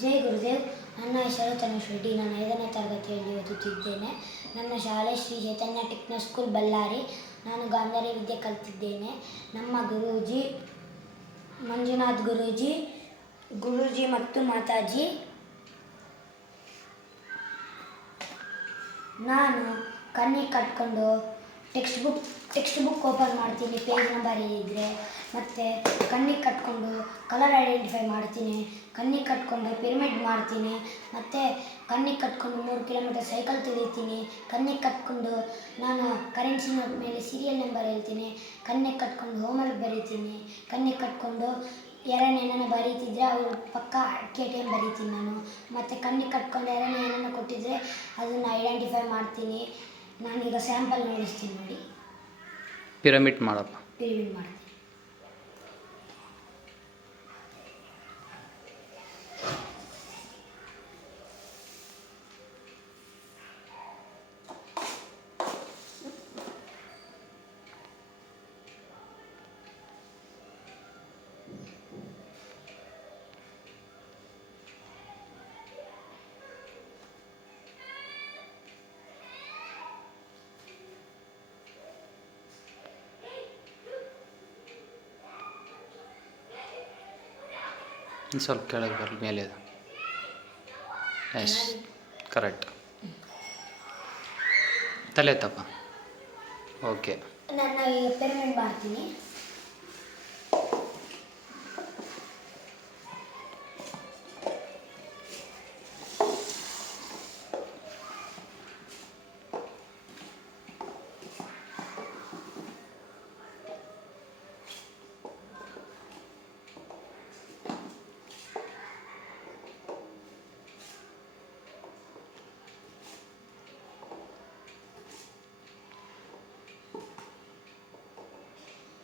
ಜೈ ಗುರುದೇವ್. ನನ್ನ ಹೆಸರು ತನುಷ್ ರೆಡ್ಡಿ. ನಾನು 5ನೇ ತರಗತಿಯಲ್ಲಿ ಓದುತ್ತಿದ್ದೇನೆ. ನನ್ನ ಶಾಲೆ ಶ್ರೀ ಚೈತನ್ಯ ಟೆಕ್ನೋ ಸ್ಕೂಲ್ ಬಳ್ಳಾರಿ. ನಾನು ಗಾಂಧಾರಿ ವಿದ್ಯೆ ಕಲಿತಿದ್ದೇನೆ. ನಮ್ಮ ಗುರೂಜಿ ಮಂಜುನಾಥ್ ಗುರೂಜಿ ಮತ್ತು ಮಾತಾಜಿ. ನಾನು ಕಣ್ಣಿಗೆ ಕಟ್ಕೊಂಡು ಟೆಕ್ಸ್ಟ್ ಬುಕ್ ಓಪನ್ ಮಾಡ್ತೀನಿ, ಪೇಜ್ ನಂಬರ್ ಇದ್ದರೆ. ಮತ್ತು ಕಣ್ಣಿಗೆ ಕಟ್ಕೊಂಡು ಕಲರ್ ಐಡೆಂಟಿಫೈ ಮಾಡ್ತೀನಿ, ಕಣ್ಣಿಗೆ ಕಟ್ಕೊಂಡು ಪಿರಮಿಡ್ ಮಾಡ್ತೀನಿ, ಮತ್ತು ಕಣ್ಣಿಗೆ ಕಟ್ಕೊಂಡು 3 ಕಿಲೋಮೀಟರ್ ಸೈಕಲ್ ತುಳಿತೀನಿ, ಕಣ್ಣಿಗೆ ಕಟ್ಕೊಂಡು ನಾನು ಕರೆನ್ಸಿ ನೋಟ್ ಮೇಲೆ ಸೀರಿಯಲ್ ನಂಬರ್ ಹೇಳ್ತೀನಿ, ಕಣ್ಣಿಗೆ ಕಟ್ಕೊಂಡು ಹೋಮ್ವರ್ಕ್ ಬರೀತೀನಿ, ಕಣ್ಣಿಗೆ ಕಟ್ಕೊಂಡು ಯಾರನ್ನ ಏನಾನ ಬರೀತಿದ್ರೆ ಅವ್ರ ಪಕ್ಕ KTM ಬರೀತೀನಿ ನಾನು. ಮತ್ತು ಕಣ್ಣಿಗೆ ಕಟ್ಕೊಂಡು ಯಾರನ್ನ ಏನಾನ ಕೊಟ್ಟಿದ್ರೆ ಅದನ್ನು ಐಡೆಂಟಿಫೈ ಮಾಡ್ತೀನಿ. ನಾನೀಗ ಸ್ಯಾಂಪಲ್ ನೋಡಿಸ್ತೀನಿ ನೋಡಿ. ಪಿರಮಿಡ್ ಮಾಡಪ್ಪ. ಪಿರಮಿಡ್ ಮಾಡ್ತೀನಿ. ಸ್ವಲ್ಪ ಕೆಳಗೆ ಬರಲಿ, ಮೇಲೆ ಅದು. Yes, correct. ತಲೆ ಎತ್ತಪ್ಪ. ಓಕೆ. ನಾನು ಈಗ ಪಿರಮಿಡ್ ಮಾಡ್ತೀನಿ.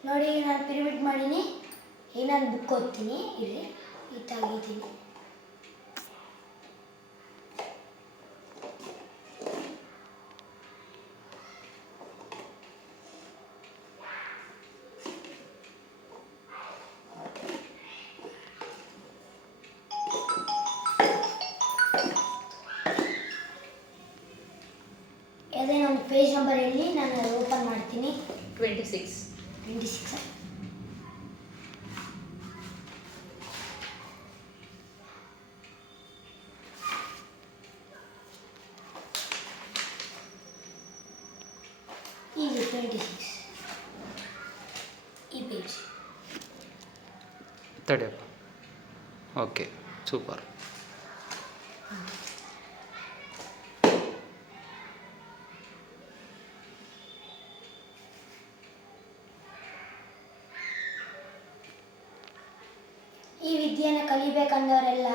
ನೋಡಿ, ನಾನು ಪಿರಮಿಡ್ ಮಾಡೀನಿ. ಈಗ ನಾನು ಬುಕ್ ಓದ್ತೀನಿ. ಇಲ್ಲಿ ಈ ತೆಗಿತೀನಿ. ಅದೇ ನಾನು ಪೇಜ್ ನಂಬರ್ ಎಲ್ಲಿ ನಾನು ಓಪನ್ ಮಾಡ್ತೀನಿ. 26. ಇದು 26 ಈ ಪೇಜ್. ತಡೆಯಪ್ಪ. Okay, super. ಈ ವಿದ್ಯೆಯನ್ನು ಕಲಿಬೇಕಂದವರೆಲ್ಲ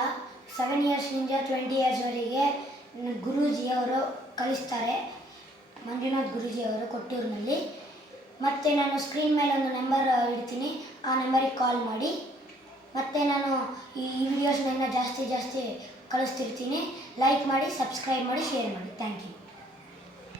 7 ಇಯರ್ಸ್ನಿಂದ 20 ಇಯರ್ಸ್ವರೆಗೆ ಗುರೂಜಿಯವರು ಕಲಿಸ್ತಾರೆ. ಮಂಜುನಾಥ್ ಗುರೂಜಿಯವರು ಕೊಟ್ಟೂರಿನಲ್ಲಿ. ಮತ್ತು ನಾನು ಸ್ಕ್ರೀನ್ ಮೇಲೆ ಒಂದು ನಂಬರ್ ಇಡ್ತೀನಿ, ಆ ನಂಬರಿಗೆ ಕಾಲ್ ಮಾಡಿ. ಮತ್ತು ನಾನು ಈ ವಿಡಿಯೋಸ್ನ ಜಾಸ್ತಿ ಕಳಿಸ್ತಿರ್ತೀನಿ. ಲೈಕ್ ಮಾಡಿ, ಸಬ್ಸ್ಕ್ರೈಬ್ ಮಾಡಿ, ಶೇರ್ ಮಾಡಿ. Thank you.